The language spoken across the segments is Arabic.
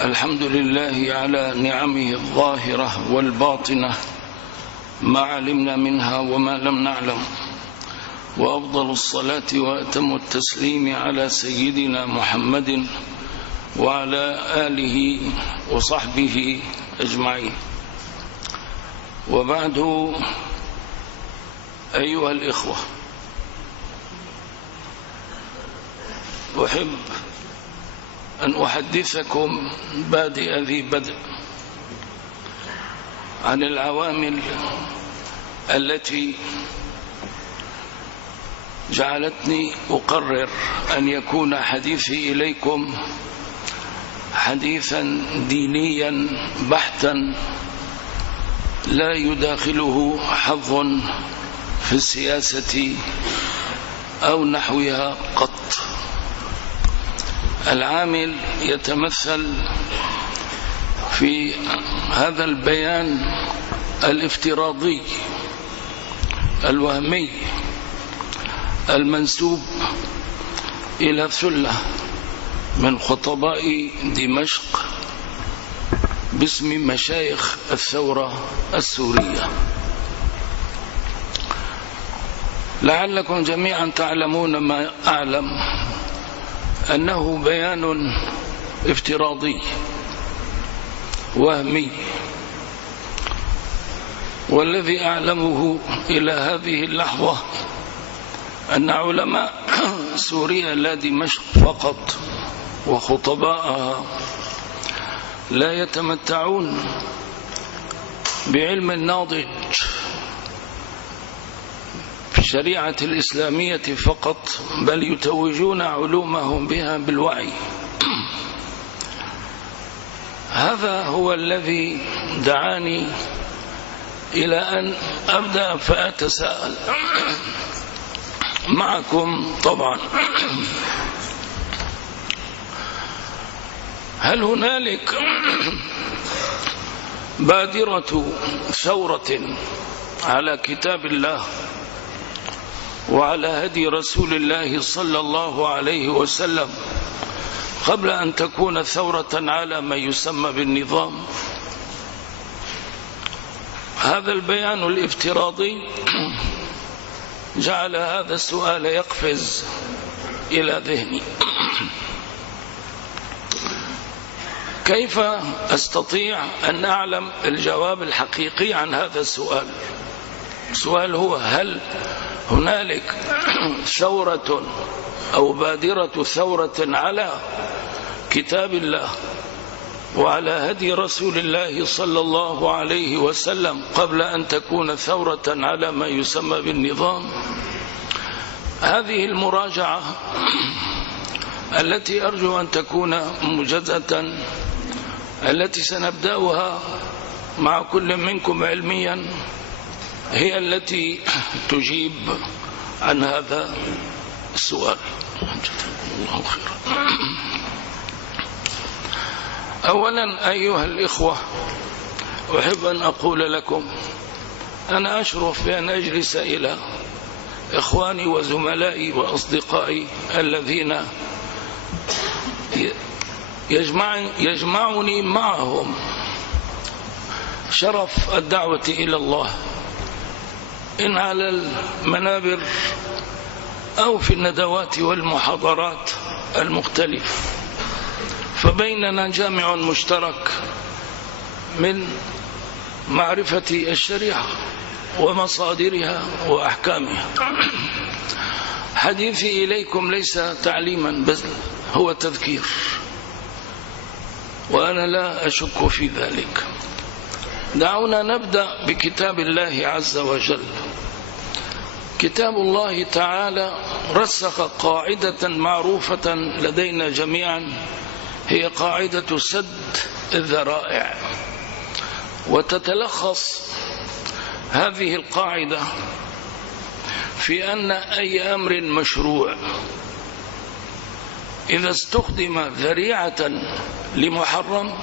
الحمد لله على نعمه الظاهرة والباطنة، ما علمنا منها وما لم نعلم، وأفضل الصلاة وأتم التسليم على سيدنا محمد وعلى آله وصحبه أجمعين. وبعد، أيها الإخوة، أحب أن أحدثكم بادئ ذي بدء عن العوامل التي جعلتني أقرر أن يكون حديثي إليكم حديثا دينيا بحتا، لا يداخله حظ في السياسة أو نحوها قط. العامل يتمثل في هذا البيان الافتراضي الوهمي المنسوب إلى ثلة من خطباء دمشق باسم مشايخ الثورة السورية. لعلكم جميعا تعلمون ما أعلم، أنه بيان افتراضي وهمي، والذي أعلمه إلى هذه اللحظة أن علماء سوريا لا دمشق فقط وخطباءها لا يتمتعون بعلم ناضج في الشريعة الإسلامية فقط، بل يتوجون علومهم بها بالوعي. هذا هو الذي دعاني إلى أن أبدأ فأتساءل معكم طبعا، هل هنالك بادرة ثورة على كتاب الله وعلى هدي رسول الله صلى الله عليه وسلم قبل أن تكون ثورة على ما يسمى بالنظام؟ هذا البيان الافتراضي جعل هذا السؤال يقفز إلى ذهني. كيف أستطيع أن أعلم الجواب الحقيقي عن هذا السؤال؟ السؤال هو: هل هنالك ثورة أو بادرة ثورة على كتاب الله وعلى هدي رسول الله صلى الله عليه وسلم قبل أن تكون ثورة على ما يسمى بالنظام؟ هذه المراجعة التي أرجو أن تكون موجزة، التي سنبدأها مع كل منكم علميا، هي التي تجيب عن هذا السؤال. الله خير. أولا أيها الإخوة، أحب أن أقول لكم أنا أشرف بأن أجلس إلى إخواني وزملائي وأصدقائي الذين يجمعني معهم شرف الدعوة إلى الله، إن على المنابر أو في الندوات والمحاضرات المختلفة، فبيننا جامع مشترك من معرفة الشريعة ومصادرها وأحكامها. حديثي إليكم ليس تعليما بل هو تذكير، وأنا لا أشك في ذلك. دعونا نبدأ بكتاب الله عز وجل. كتاب الله تعالى رسخ قاعدة معروفة لدينا جميعا، هي قاعدة سد الذرائع، وتتلخص هذه القاعدة في أن أي أمر مشروع إذا استخدم ذريعة لمحرم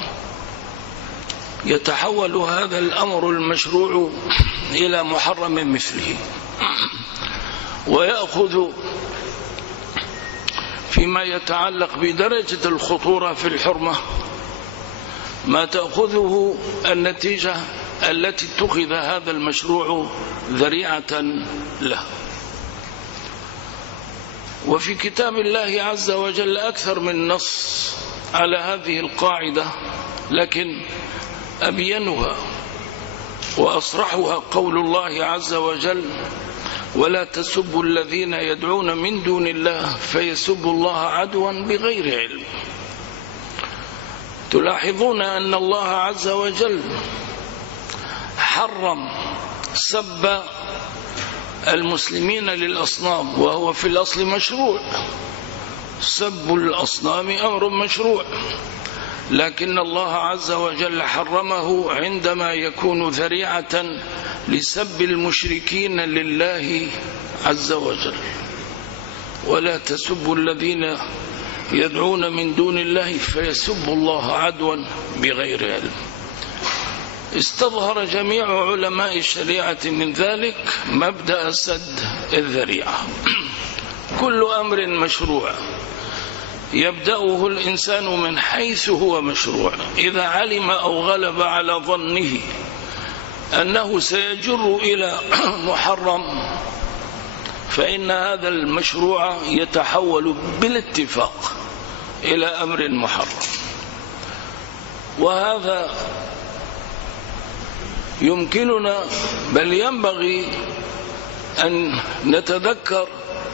يتحول هذا الأمر المشروع إلى محرم مثله، ويأخذ فيما يتعلق بدرجة الخطورة في الحرمة ما تأخذه النتيجة التي اتخذ هذا المشروع ذريعة له. وفي كتاب الله عز وجل أكثر من نص على هذه القاعدة، لكن أبينها وأصرحها قول الله عز وجل: ولا تسبوا الذين يدعون من دون الله فيسبوا الله عدوا بغير علم. تلاحظون أن الله عز وجل حرم سب المسلمين للأصنام، وهو في الأصل مشروع. سب الأصنام أمر مشروع، لكن الله عز وجل حرمه عندما يكون ذريعة لسب المشركين لله عز وجل. ولا تسبوا الذين يدعون من دون الله فيسبوا الله عدوا بغير علم. استظهر جميع علماء الشريعة من ذلك مبدأ سد الذريعة. كل أمر مشروع يبدأه الإنسان من حيث هو مشروع، إذا علم أو غلب على ظنه أنه سيجر إلى محرم فإن هذا المشروع يتحول بالاتفاق إلى أمر محرم. وهذا يمكننا بل ينبغي أن نتذكر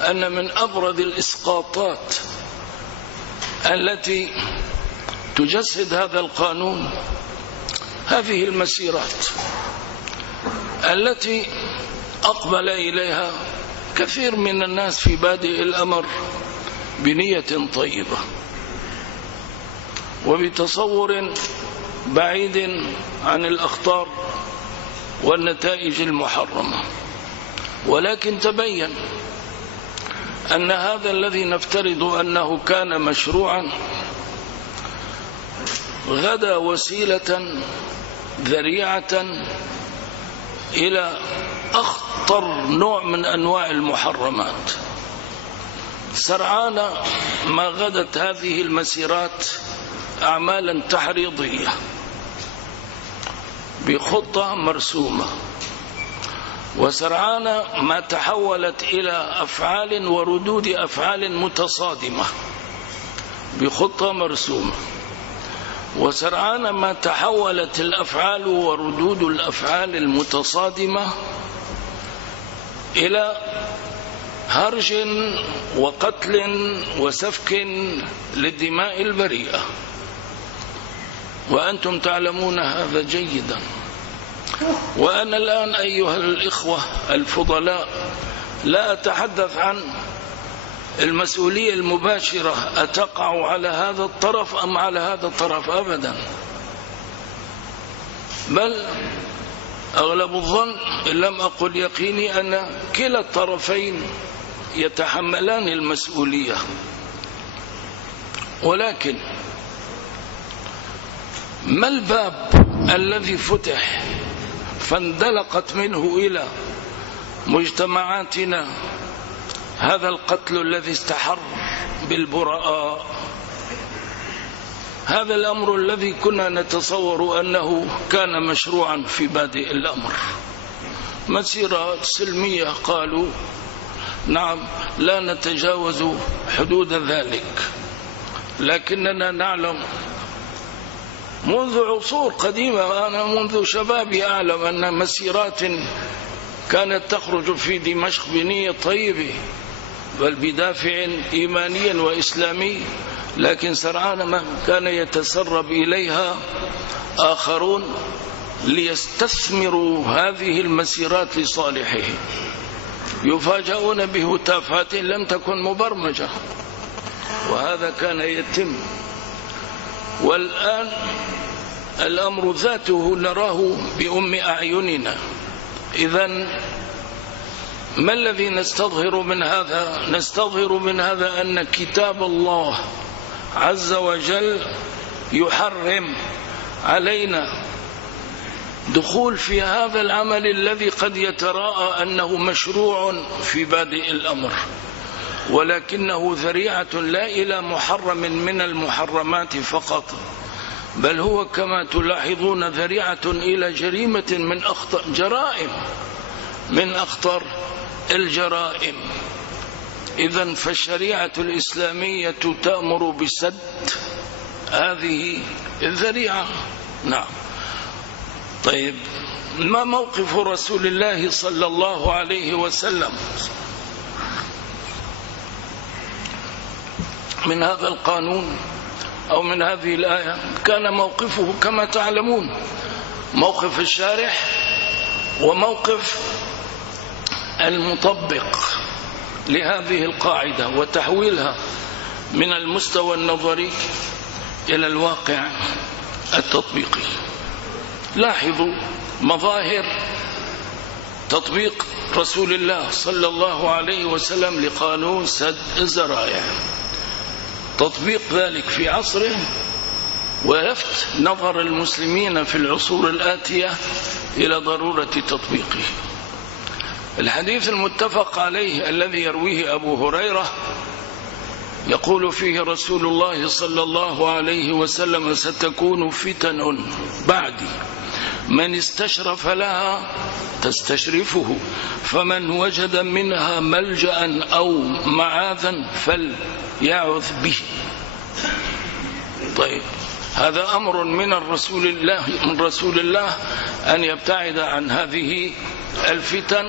أن من أبرز الإسقاطات التي تجسد هذا القانون هذه المسيرات التي أقبل إليها كثير من الناس في بادئ الأمر بنية طيبة وبتصور بعيد عن الأخطار والنتائج المحرمة، ولكن تبين أن هذا الذي نفترض أنه كان مشروعا غدا وسيلة ذريعة إلى أخطر نوع من أنواع المحرمات. سرعان ما غدت هذه المسيرات أعمالا تحريضية بخطة مرسومة، وسرعان ما تحولت إلى أفعال وردود أفعال متصادمة بخطة مرسومة، وسرعان ما تحولت الأفعال وردود الأفعال المتصادمة إلى هرج وقتل وسفك للدماء البريئة، وأنتم تعلمون هذا جيدا. وأنا الآن أيها الإخوة الفضلاء لا أتحدث عن المسؤولية المباشرة أتقع على هذا الطرف أم على هذا الطرف أبدا، بل أغلب الظن إن لم أقل يقيني أن كلا الطرفين يتحملان المسؤولية. ولكن ما الباب الذي فتح فاندلقت منه إلى مجتمعاتنا هذا القتل الذي استحر بالبراء؟ هذا الأمر الذي كنا نتصور أنه كان مشروعا في بادئ الأمر، مسيرات سلمية قالوا نعم لا نتجاوز حدود ذلك، لكننا نعلم منذ عصور قديمة، أنا منذ شبابي أعلم أن مسيرات كانت تخرج في دمشق بنية طيبة بل بدافع إيماني وإسلامي، لكن سرعان ما كان يتسرب إليها آخرون ليستثمروا هذه المسيرات لصالحهم، يفاجؤون بهتافات لم تكن مبرمجة، وهذا كان يتم. والآن الأمر ذاته نراه بأم أعيننا. إذن ما الذي نستظهر من هذا؟ نستظهر من هذا أن كتاب الله عز وجل يحرم علينا دخول في هذا العمل الذي قد يتراءى أنه مشروع في بادئ الأمر، ولكنه ذريعة لا إلى محرم من المحرمات فقط، بل هو كما تلاحظون ذريعة إلى جريمة من أخطر الجرائم. إذن فالشريعة الإسلامية تأمر بسد هذه الذريعة. نعم. طيب، ما موقف رسول الله صلى الله عليه وسلم من هذا القانون أو من هذه الآية؟ كان موقفه كما تعلمون موقف الشارح وموقف المطبق لهذه القاعدة وتحويلها من المستوى النظري إلى الواقع التطبيقي. لاحظوا مظاهر تطبيق رسول الله صلى الله عليه وسلم لقانون سد الذرائع، تطبيق ذلك في عصره ولفت نظر المسلمين في العصور الآتية إلى ضرورة تطبيقه. الحديث المتفق عليه الذي يرويه أبو هريرة يقول فيه رسول الله صلى الله عليه وسلم: ستكون فتن بعدي من استشرف لها تستشرفه، فمن وجد منها ملجأ أو معاذا فليعوذ به. طيب، هذا أمر من رسول الله أن يبتعد عن هذه الفتن،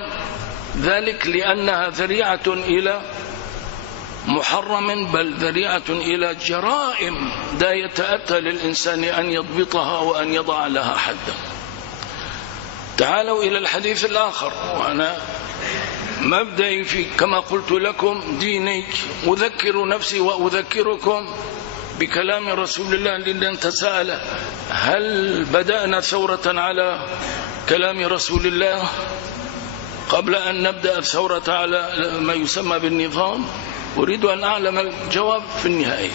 ذلك لأنها ذريعة إلى محرم، بل ذريعة إلى جرائم لا يتأتى للإنسان أن يضبطها وأن يضع لها حدا. تعالوا إلى الحديث الآخر، وأنا مبدأي في كما قلت لكم ديني، أذكر نفسي وأذكركم بكلام رسول الله. لأن تساءل: هل بدأنا ثورة على كلام رسول الله قبل أن نبدأ الثورة على ما يسمى بالنظام؟ أريد أن أعلم الجواب في النهاية.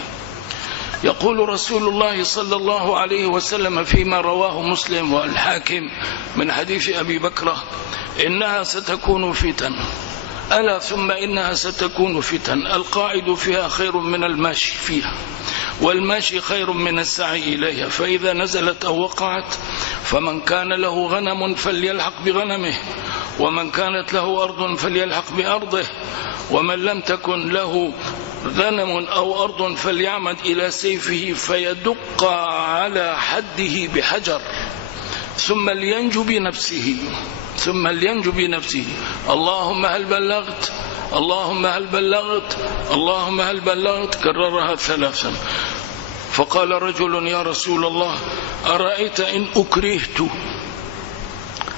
يقول رسول الله صلى الله عليه وسلم فيما رواه مسلم والحاكم من حديث أبي بكرة: إنها ستكون فتن، ألا ثم إنها ستكون فتن، القاعد فيها خير من الماشي فيها، والماشي خير من السعي إليها، فإذا نزلت أو وقعت فمن كان له غنم فليلحق بغنمه، ومن كانت له أرض فليلحق بأرضه، ومن لم تكن له غنم أو أرض فليعمد إلى سيفه فيدق على حده بحجر، ثم لينجو بنفسه اللهم هل بلغت، اللهم هل بلغت، اللهم هل بلغت، كررها 3. فقال رجل: يا رسول الله، أرأيت إن أكرهت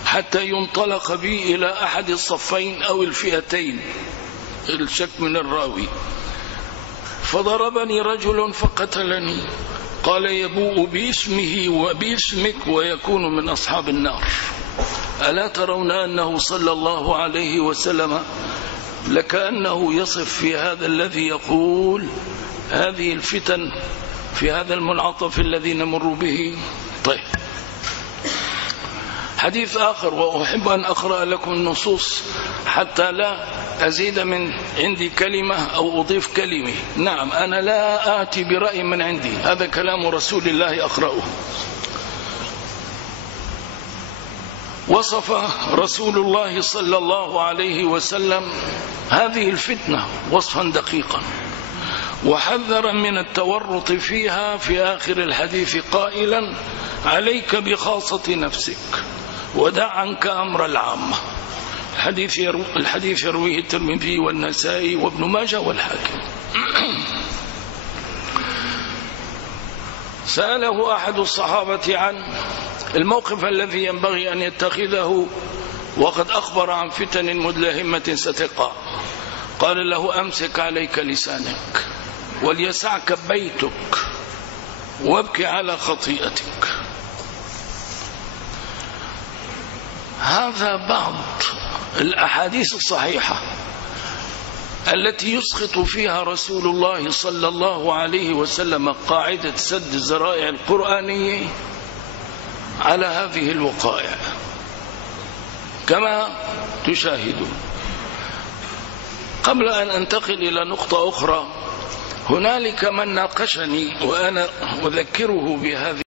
حتى ينطلق بي إلى أحد الصفين أو الفئتين، الشك من الراوي، فضربني رجل فقتلني، قال: يبوء باسمه وباسمك ويكون من أصحاب النار. ألا ترون أنه صلى الله عليه وسلم لكأنه يصف في هذا الذي يقول هذه الفتن في هذا المنعطف الذي نمر به؟ طيب، حديث آخر، وأحب أن أقرأ لكم النصوص حتى لا أزيد من عندي كلمة أو أضيف كلمة. نعم، أنا لا آتي برأي من عندي، هذا كلام رسول الله أقرأه. وصف رسول الله صلى الله عليه وسلم هذه الفتنة وصفا دقيقا، وحذر من التورط فيها في آخر الحديث قائلا: عليك بخاصة نفسك ودع عنك أمر العامة. الحديث يرويه الترمذي والنسائي وابن ماجه والحاكم. سأله أحد الصحابة عن الموقف الذي ينبغي أن يتخذه وقد أخبر عن فتن مدلهمة ستقع. قال له: أمسك عليك لسانك وليسعك بيتك وابكي على خطيئتك. هذا بعض الأحاديث الصحيحة التي يسقط فيها رسول الله صلى الله عليه وسلم قاعدة سد الذرائع القرآنية على هذه الوقائع كما تشاهدون. قبل أن أنتقل إلى نقطة أخرى، هنالك من ناقشني وأنا أذكره بهذه